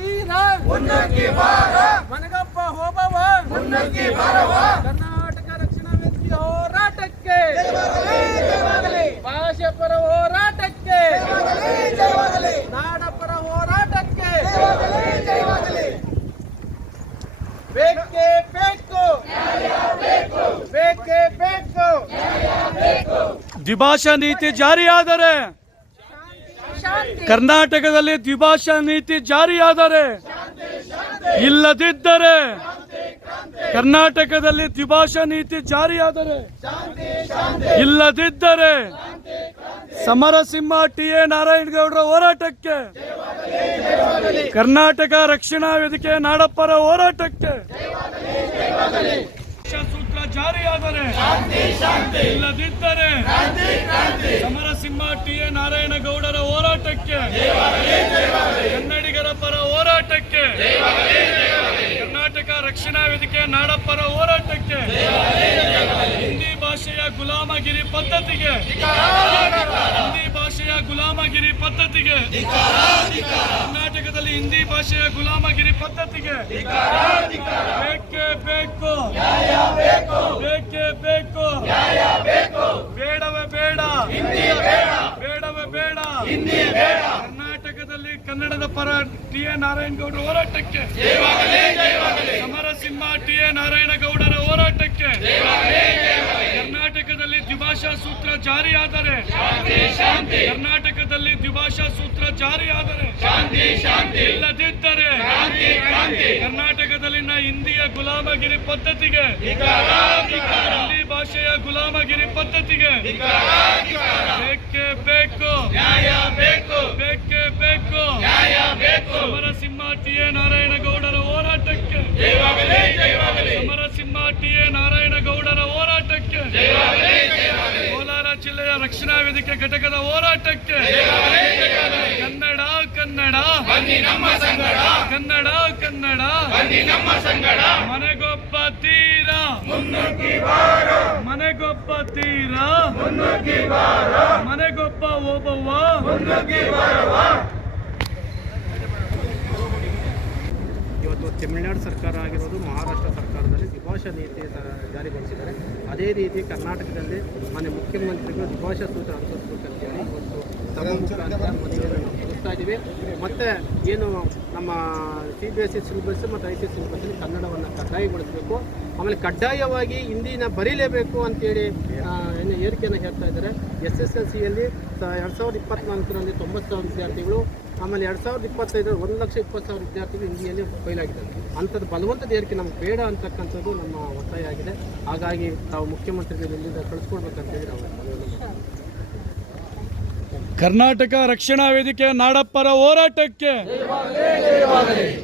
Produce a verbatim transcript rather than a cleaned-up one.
ತೀರ ಮನಗಪ್ಪ ಹೋಬವ್ವ ಕರ್ನಾಟಕ ರಕ್ಷಣಾ ವೇದಿಕೆ ಹೋರಾಟಕ್ಕೆ ಭಾಷೆ ಪರ ಹೋರಾಟಕ್ಕೆ ನಾಡಪರ ಹೋರಾಟಕ್ಕೆ ಬೇಕೇ ಬೇಕು ಬೇಕೇ ಬೇಕು ದ್ವಿಭಾಷಾ ನೀತಿ ಜಾರಿಯಾದರೆ ಕರ್ನಾಟಕದಲ್ಲಿ ದ್ವಿಭಾಷಾ ನೀತಿ ಜಾರಿಯಾದರೆ ಇಲ್ಲದಿದ್ದರೆ ಕರ್ನಾಟಕದಲ್ಲಿ ದ್ವಿಭಾಷಾ ನೀತಿ ಜಾರಿಯಾದರೆ ಇಲ್ಲದಿದ್ದರೆ ಸಮರಸಿಂಹ ಟಿ ಎ ನಾರಾಯಣಗೌಡರ ಹೋರಾಟಕ್ಕೆ ಕರ್ನಾಟಕ ರಕ್ಷಣಾ ವೇದಿಕೆ ನಾಡಪ್ಪರ ಹೋರಾಟಕ್ಕೆ ಸೂತ್ರ ಜಾರಿಯಾದರೆ ಇಲ್ಲದಿದ್ದರೆ ಸಮರಸಿಂಹ ಟಿ ಎ ನಾರಾಯಣಗೌಡರ ಹೋರಾಟಕ್ಕೆ ಕನ್ನಡಿಗರ ಪರ ಹೋರಾಟಕ್ಕೆ ಕರ್ನಾಟಕ ರಕ್ಷಣಾ ವೇದಿಕೆ ನಾಡಪ್ಪರ ಹೋರಾಟಕ್ಕೆ ಹಿಂದಿ ಭಾಷೆಯ ಗುಲಾಮಗಿರಿ ಪದ್ಧತಿಗೆ ಹಿಂದಿ ಭಾಷೆಯ ಗುಲಾಮಗಿರಿ ಪದ್ಧತಿಗೆ ಕರ್ನಾಟಕದಲ್ಲಿ ಹಿಂದಿ ಭಾಷೆಯ ಗುಲಾಮಗಿರಿ ಪದ್ಧತಿಗೆ ಬೇಕೇ ಬೇಕು ಬೇಕೇ ಬೇಕು ಬೇಡವೇ ಬೇಡ ಬೇಡವೇ ಬೇಡ ಕರ್ನಾಟಕದಲ್ಲಿ ಕನ್ನಡದ ಪರ ಟಿ ಎ ನಾರಾಯಣಗೌಡರ ಹೋರಾಟಕ್ಕೆ ಸಮರಸಿಂಹ ಟಿ ಎ ನಾರಾಯಣಗೌಡರ ಹೋರಾಟಕ್ಕೆ ಕರ್ನಾಟಕದಲ್ಲಿ ದ್ವಿಭಾಷಾ ಸೂತ್ರ ಜಾರಿಯಾದರೆ ಕರ್ನಾಟಕದಲ್ಲಿ ದ್ವಿಭಾಷಾ ಸೂತ್ರ ಜಾರಿಯಾದರೆ ಇಲ್ಲದಿದ್ದರೆ ಕರ್ನಾಟಕದಲ್ಲಿನ ಹಿಂದಿಯ ಗುಲಾಮಗಿರಿ ಪದ್ಧತಿಗೆ ಹಿಂದಿ ಭಾಷೆಯ ಗುಲಾಮಗಿರಿ ಪದ್ಧತಿಗೆ ಬೇಕೇ ಬೇಕು ಬೇಕೇ ಬೇಕು ಸಮರಸಿಂಹ ಟಿ ಎ ನಾರಾಯಣಗೌಡರ ಹೋರಾಟಕ್ಕೆ ಸಮರಸಿಂಹ ಟಿ ಎ ನಾರಾಯಣಗೌಡರ ಹೋರಾಟಕ್ಕೆ ಕೋಲಾರ ಜಿಲ್ಲೆಯ ರಕ್ಷಣಾ ವೇದಿಕೆ ಘಟಕದ ಹೋರಾಟಕ್ಕೆ ಕನ್ನಡ ಕನ್ನಡ ಕನ್ನಡ ಕನ್ನಡ ಮನೆಗೊಬ್ಬ ತೀರ ಮನೆಗೊಬ್ಬ ತೀರ ಮನೆಗೊಬ್ಬ ಓಬವ್ವ ಇವತ್ತು ತಮಿಳುನಾಡು ಸರ್ಕಾರ ಆಗಿರೋದು ಮಹಾರಾಷ್ಟ್ರ ಸರ್ಕಾರದಲ್ಲಿ ದ್ವಿಭಾಷಾ ನೀತಿ ಜಾರಿಗೊಳಿಸಿದ್ದಾರೆ. ಅದೇ ರೀತಿ ಕರ್ನಾಟಕದಲ್ಲಿ ಮಾನ್ಯ ಮುಖ್ಯಮಂತ್ರಿಗಳು ದ್ವಿಭಾಷಾ ಸೂತ್ರ ಅನುಸರಿಸಬೇಕಂತೇಳಿ ಇವತ್ತು ತಮ್ಮ ಮುಖಾಂತರ ಮನವಿಯನ್ನು ನಾವು ತಿಳಿಸ್ತಾ ಇದ್ದೀವಿ. ಮತ್ತು ಏನು ನಮ್ಮ C B S C syllabus ಮತ್ತು ಐ ಸಿ ಎಸ್ ಸಿಲೆಬಸ್ಸಲ್ಲಿ ಕನ್ನಡವನ್ನು ಕಡ್ಡಾಯಗೊಳಿಸಬೇಕು. ಆಮೇಲೆ ಕಡ್ಡಾಯವಾಗಿ ಹಿಂದಿನ ಬರೀಲೇಬೇಕು ಅಂತೇಳಿ ಏನು ಏರಿಕೆಯನ್ನು ಹೇಳ್ತಾ ಇದ್ದಾರೆ. ಎಸ್ ಎಸ್ ಎಲ್ ಸಿಯಲ್ಲಿ ಎರಡು ಸಾವಿರದ ಇಪ್ಪತ್ತ್ನಾಲ್ಕರಲ್ಲಿ ತೊಂಬತ್ತು ಸಾವಿರ ವಿದ್ಯಾರ್ಥಿಗಳು, ಆಮೇಲೆ ಎರಡು ಸಾವಿರದ ಇಪ್ಪತ್ತೈದರಲ್ಲಿ ಒಂದು ಲಕ್ಷ ಇಪ್ಪತ್ತು ಸಾವಿರ ವಿದ್ಯಾರ್ಥಿಗಳು ಹಿಂದಿಯಲ್ಲಿ ಫೈಲ್ ಆಗಿದ್ದಾರೆ. ಅಂಥದ್ದು ಬಲವಂತದ ಏರಿಕೆ ನಮ್ಗೆ ಬೇಡ ಅಂತಕ್ಕಂಥದ್ದು ನಮ್ಮ ಒತ್ತಾಯ ಆಗಿದೆ. ಹಾಗಾಗಿ ತಾವು ಮುಖ್ಯಮಂತ್ರಿಗಳು ಇಲ್ಲಿಂದ ಕಳಿಸ್ಕೊಡ್ಬೇಕಂತೇಳಿ ನಾವು ಕರ್ನಾಟಕ ರಕ್ಷಣಾ ವೇದಿಕೆ ನಾಡಪ್ಪರ ಹೋರಾಟಕ್ಕೆ